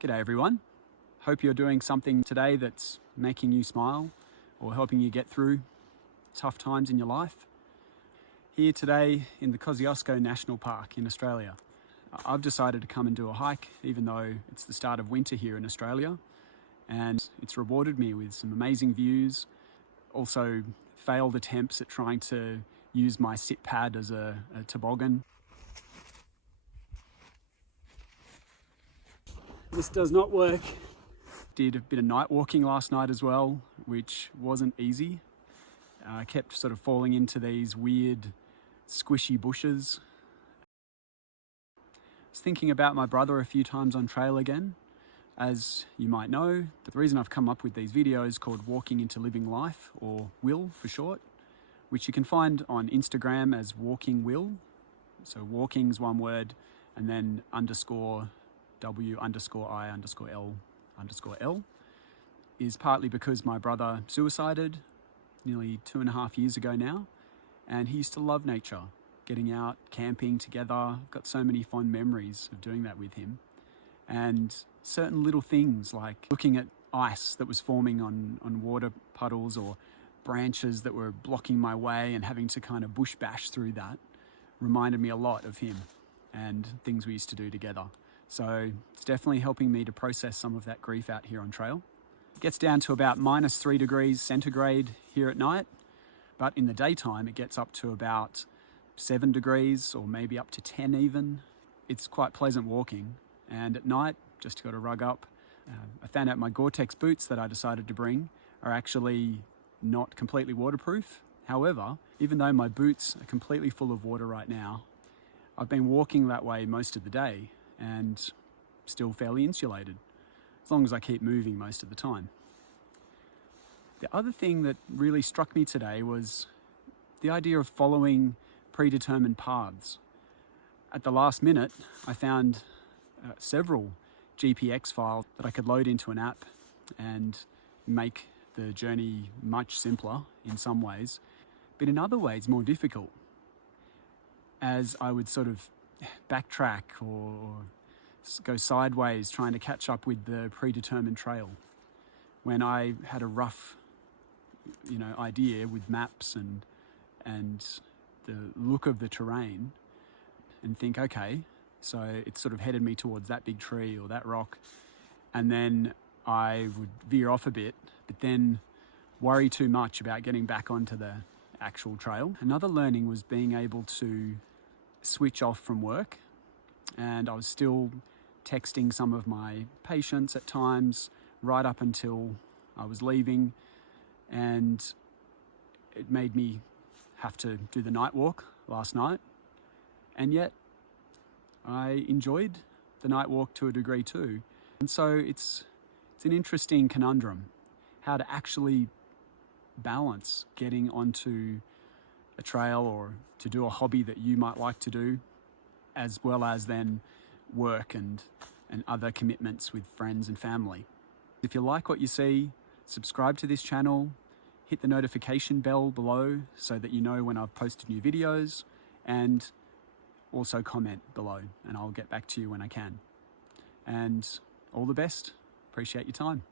G'day everyone. Hope you're doing something today that's making you smile or helping you get through tough times in your life. Here today in the Kosciuszko National Park in Australia. I've decided to come and do a hike even though it's the start of winter here in Australia, and it's rewarded me with some amazing views. Also failed attempts at trying to use my sit pad as a toboggan. This does not work. Did a bit of night walking last night as well, which wasn't easy. I kept sort of falling into these weird squishy bushes. I was thinking about my brother a few times on trail again, as you might know. But the reason I've come up with these videos called Walking into Living Life, or WILL for short, which you can find on Instagram as Walking WILL. So walking's one word, and then _ W_I_L_L, is partly because my brother suicided nearly 2.5 years ago now, and he used to love nature, getting out, camping together. Got so many fond memories of doing that with him. And certain little things like looking at ice that was forming on water puddles or branches that were blocking my way and having to kind of bush bash through that reminded me a lot of him and things we used to do together. So it's definitely helping me to process some of that grief out here on trail. It gets down to about -3 degrees centigrade here at night, but in the daytime it gets up to about 7 degrees or maybe up to 10 even. It's quite pleasant walking, and at night just got to rug up. I found out my Gore-Tex boots that I decided to bring are actually not completely waterproof. However, even though my boots are completely full of water right now, I've been walking that way most of the day and still fairly insulated, as long as I keep moving most of the time. The other thing that really struck me today was the idea of following predetermined paths. At the last minute, I found several GPX files that I could load into an app and make the journey much simpler in some ways, but in other ways more difficult, as I would sort of backtrack or go sideways trying to catch up with the predetermined trail when I had a rough idea with maps and the look of the terrain, and think, okay, so it sort of headed me towards that big tree or that rock, and then I would veer off a bit, but then worry too much about getting back onto the actual trail. Another learning was being able to switch off from work, and I was still texting some of my patients at times right up until I was leaving, and it made me have to do the night walk last night, and yet I enjoyed the night walk to a degree too. And so it's an interesting conundrum, how to actually balance getting onto a trail or to do a hobby that you might like to do, as well as then work and other commitments with friends and family. If you like what you see, subscribe to this channel, hit the notification bell below so that you know when I've posted new videos, and also comment below and I'll get back to you when I can. And all the best. Appreciate your time.